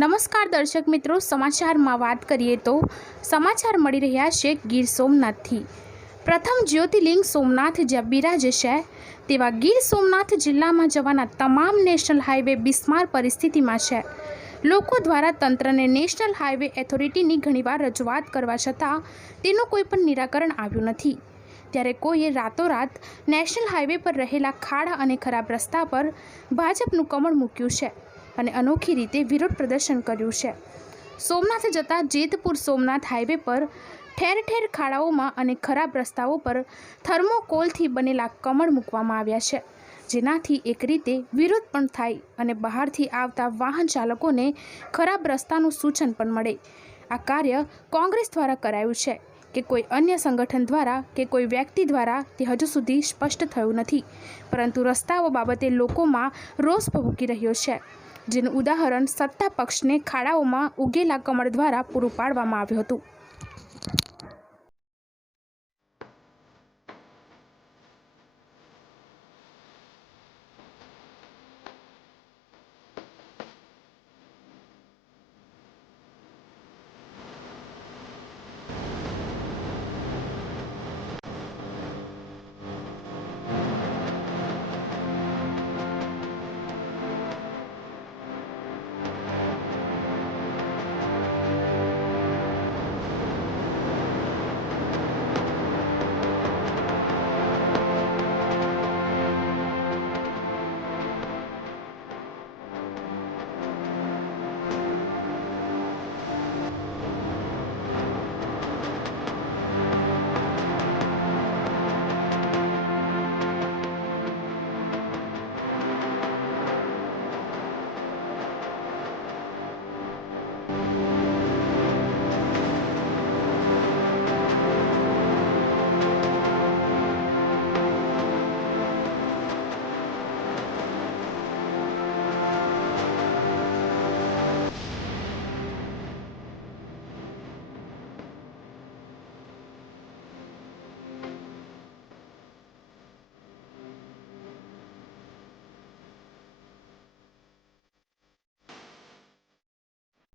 નમસ્કાર દર્શક મિત્રો, સમાચારમાં વાત કરીએ તો સમાચાર મળી રહ્યા છે ગીર સોમનાથથી। પ્રથમ જ્યોતિર્લિંગ સોમનાથ જ્યાં બિરાજે છે તેવા ગીર સોમનાથ જિલ્લામાં જવાના તમામ નેશનલ હાઈવે બિસ્માર પરિસ્થિતિમાં છે। લોકો દ્વારા તંત્રને નેશનલ હાઈવે ઓથોરિટીની ઘણીવાર રજૂઆત કરવા છતાં તેનું કોઈ પણ નિરાકરણ આવ્યું નથી। ત્યારે કોઈએ રાતોરાત નેશનલ હાઈવે પર રહેલા ખાડા અને ખરાબ રસ્તા પર ભાજપનું કમળ મૂક્યું છે અને અનોખી રીતે વિરોધ પ્રદર્શન કર્યું છે। સોમનાથ જતા જેતપુર સોમનાથ હાઈવે પર ઠેર ઠેર ખાડાઓમાં અને ખરાબ રસ્તાઓ પર થર્મોકોલથી બનેલા કમળ મૂકવામાં આવ્યા છે, જેનાથી એક રીતે વિરોધ પણ થાય અને બહારથી આવતા વાહન ચાલકોને ખરાબ રસ્તાનું સૂચન પણ મળે। આ કાર્ય કોંગ્રેસ દ્વારા કરાયું છે કે કોઈ અન્ય સંગઠન દ્વારા કે કોઈ વ્યક્તિ દ્વારા તે હજુ સુધી સ્પષ્ટ થયું નથી, પરંતુ રસ્તાઓ બાબતે લોકોમાં રોષ ભભૂકી રહ્યો છે, જેનું ઉદાહરણ સત્તા પક્ષને ખાડાઓમાં ઉગેલા કમળ દ્વારા પૂરું પાડવામાં આવ્યું હતું।